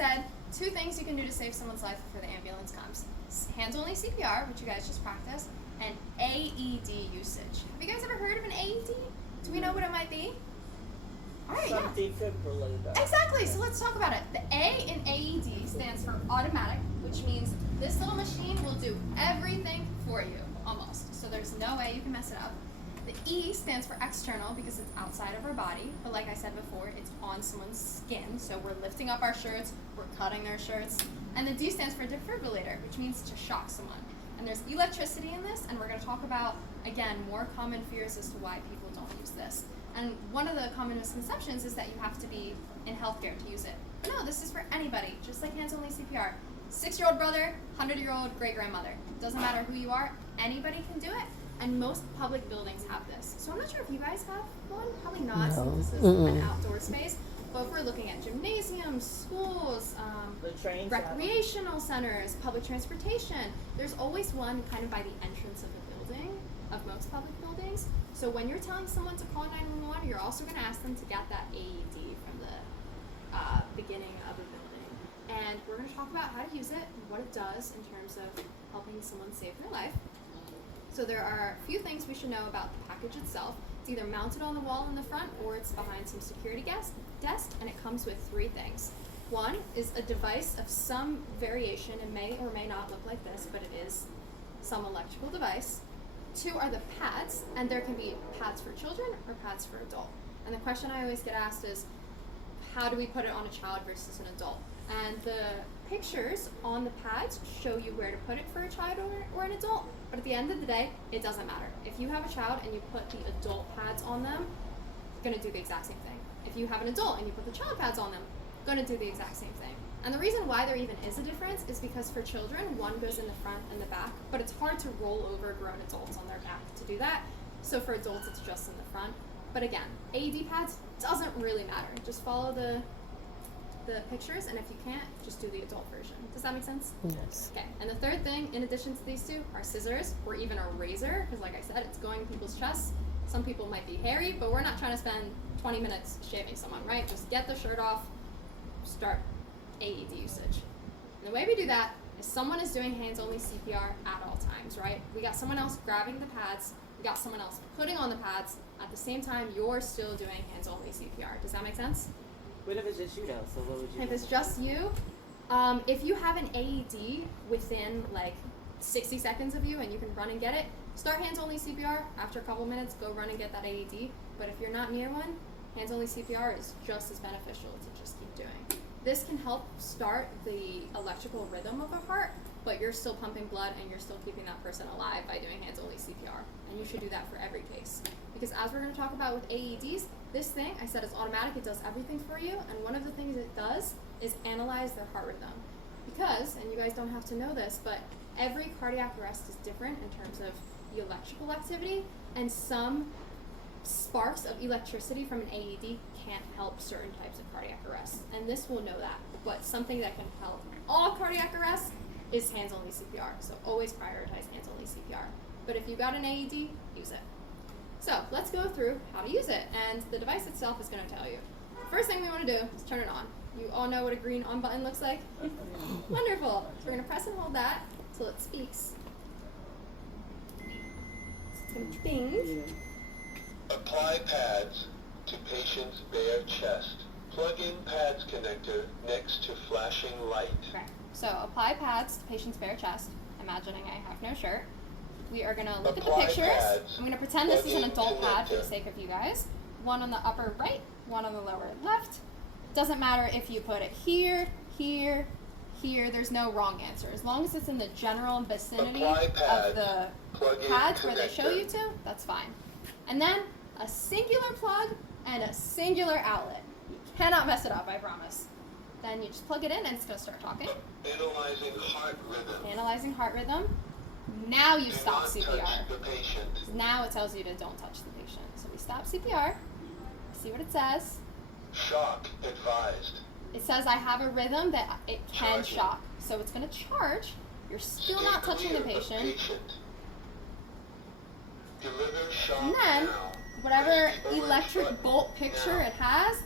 said, 2 things you can do to save someone's life before the ambulance comes. Hands-only CPR, which you guys just practiced, and AED usage. Have you guys ever heard of an AED? Do we know what it might be? All right, Some defibrillator. Exactly, so let's talk about it. The A in AED stands for automatic, which means this little machine will do everything for you, almost. So there's no way you can mess it up. The E stands for external because it's outside of our body, but like I said before, it's on someone's skin, so we're lifting up our shirts, we're cutting their shirts. And the D stands for defibrillator, which means to shock someone. And there's electricity in this, and we're going to talk about, again, more common fears as to why people don't use this. And one of the common misconceptions is that you have to be in healthcare to use it. But no, this is for anybody, just like hands-only CPR. 6-year-old brother, 100-year-old great-grandmother. Doesn't matter who you are, anybody can do it. And most public buildings have this. So I'm not sure if you guys have one, probably not, since this is an outdoor space. But if we're looking at gymnasiums, schools, recreational centers, public transportation, there's always one kind of by the entrance of the building, of most public buildings. So when you're telling someone to call 911, you're also going to ask them to get that AED from the beginning of a building. And we're going to talk about how to use it and what it does in terms of helping someone save their life. So there are a few things we should know about the package itself. It's either mounted on the wall in the front or it's behind some security desk, and it comes with 3 things. One is a device of some variation. It may or may not look like this, but it is some electrical device. 2 are the pads, and there can be pads for children or pads for adult. And the question I always get asked is, how do we put it on a child versus an adult? And the pictures on the pads show you where to put it for a child or an adult. But at the end of the day, it doesn't matter. If you have a child and you put the adult pads on them, you're gonna do the exact same thing. If you have an adult and you put the child pads on them, gonna do the exact same thing. And the reason why there even is a difference is because for children, one goes in the front and the back, but it's hard to roll over grown adults on their back to do that. So for adults, it's just in the front. But again, AED pads doesn't really matter. Just follow the pictures, and if you can't, just do the adult version. Does that make sense? Yes. Okay, and the third thing, in addition to these 2, are scissors, or even a razor, because like I said, it's going people's chests. Some people might be hairy, but we're not trying to spend 20 minutes shaving someone, right? Just get the shirt off, start AED usage. And the way we do that is someone is doing hands-only CPR at all times, right? We got someone else grabbing the pads, we got someone else putting on the pads, at the same time you're still doing hands-only CPR. Does that make sense? What if it's just you though? So what would you If it's just you, if you have an AED within like 60 seconds of you and you can run and get it, start hands-only CPR. After a couple minutes, go run and get that AED. But if you're not near one, hands-only CPR is just as beneficial to just keep doing. This can help start the electrical rhythm of a heart, but you're still pumping blood and you're still keeping that person alive by doing hands-only CPR. And you should do that for every case. Because as we're going to talk about with AEDs, this thing, I said, is automatic. It does everything for you. And one of the things it does is analyze their heart rhythm. Because, and you guys don't have to know this, but every cardiac arrest is different in terms of the electrical activity, and some sparks of electricity from an AED can't help certain types of cardiac arrests. And this will know that. But something that can help all cardiac arrests is hands-only CPR. So always prioritize hands-only CPR. But if you got an AED, use it. So let's go through how to use it, and the device itself is going to tell you. First thing we want to do is turn it on. You all know what a green on button looks like? Wonderful. So we're going to press and hold that until it speaks. So it's going to bing. Apply pads to patient's bare chest. Plug in pads connector next to flashing light. Okay. So apply pads to patient's bare chest, imagining I have no shirt. We are going to look at the pictures. I'm going to pretend this is an adult pad for the sake of you guys. One on the upper right, one on the lower left. Doesn't matter if you put it here, here, here. There's no wrong answer. As long as it's in the general vicinity of the pads where they show you to, that's fine. And then a singular plug and a singular outlet. You cannot mess it up, I promise. Then you just plug it in and it's going to start talking. Analyzing heart rhythm. Analyzing heart rhythm. Now you stop Do not CPR. touch the patient. Now it tells you to don't touch the patient. So we stop CPR. See what it says. Shock advised. It says I have a rhythm that it can Charging. shock. So it's going to charge. You're still Stay not touching the clear of patient. Deliver shock And then now. whatever Press the orange electric button bolt picture now. it has,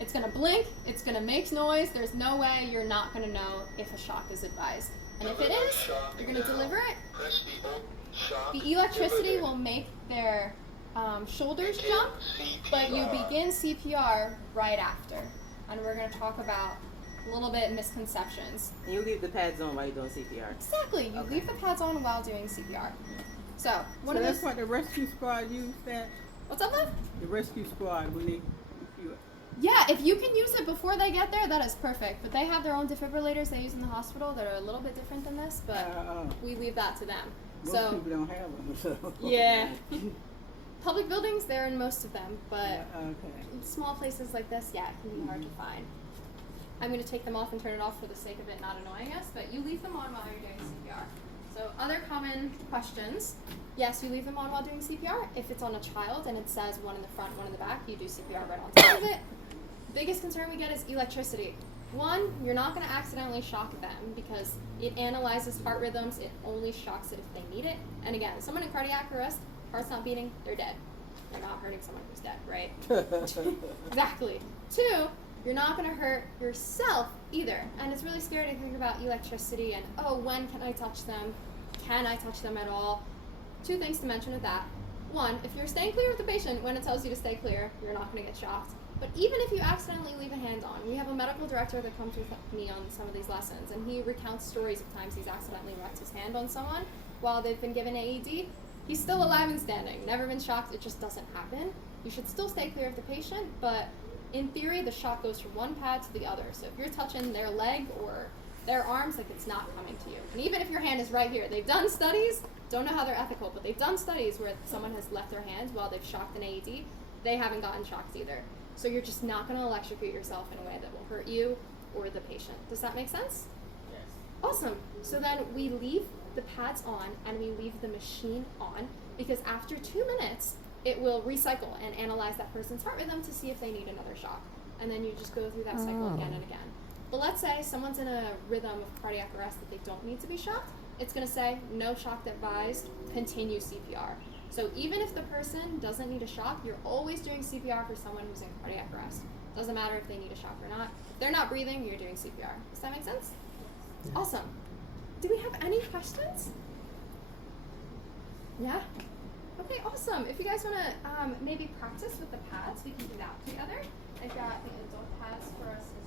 It's gonna blink, it's gonna make noise, there's no way you're not gonna know if a shock is advised. And if it is, you're gonna deliver it. Press the shock The electricity delivered. will make their shoulders Begin jump, but you CPR. begin CPR right after. And we're gonna talk about a little bit misconceptions. And you leave the pads on while you're doing CPR. Exactly, you Okay. leave the pads on while doing CPR. So, one So of that's those, what the rescue squad used that? what's up, love? The rescue squad when they, Yeah, if you can use it before they get there, that is perfect. But they have their own defibrillators they use in the hospital that are a little bit different than this, but we leave that to them. most So, people don't have them, so. yeah. Public buildings, they're in most of them, but Yeah, okay. small places like this, yeah, it can be hard to find. I'm going to take them off and turn it off for the sake of it not annoying us, but you leave them on while you're doing CPR. So other common questions. Yes, you leave them on while doing CPR. If it's on a child and it says one in the front, one in the back, you do CPR right on top of it. Biggest concern we get is electricity. One, you're not going to accidentally shock them because it analyzes heart rhythms. It only shocks it if they need it. And again, someone in cardiac arrest, heart's not beating, they're dead. They're not hurting someone who's dead, right? Exactly. Two, you're not going to hurt yourself either. And it's really scary to think about electricity and, oh, when can I touch them? Can I touch them at all? Two things to mention with that. One, if you're staying clear of the patient when it tells you to stay clear, you're not going to get shocked. But even if you accidentally leave a hand on, we have a medical director that comes with me on some of these lessons, and he recounts stories of times he's accidentally wrecked his hand on someone while they've been given AED. He's still alive and standing, never been shocked, it just doesn't happen. You should still stay clear of the patient, but in theory, the shock goes from one pad to the other. So if you're touching their leg or their arms, like it's not coming to you. And even if your hand is right here, they've done studies, don't know how they're ethical, but they've done studies where someone has left their hand while they've shocked an AED, they haven't gotten shocked either. So you're just not going to electrocute yourself in a way that will hurt you or the patient. Does that make sense? Yes. Awesome. So then we leave the pads on and we leave the machine on because after 2 minutes, it will recycle and analyze that person's heart rhythm to see if they need another shock. And then you just go through that cycle again and again. But let's say someone's in a rhythm of cardiac arrest that they don't need to be shocked. It's going to say, no shock advised, continue CPR. So even if the person doesn't need a shock, you're always doing CPR for someone who's in cardiac arrest. Doesn't matter if they need a shock or not. If they're not breathing, you're doing CPR. Does that make sense? Awesome. Do we have any questions? Yeah? Okay, awesome. If you guys want to maybe practice with the pads, we can do that together. I've got the adult pads for us as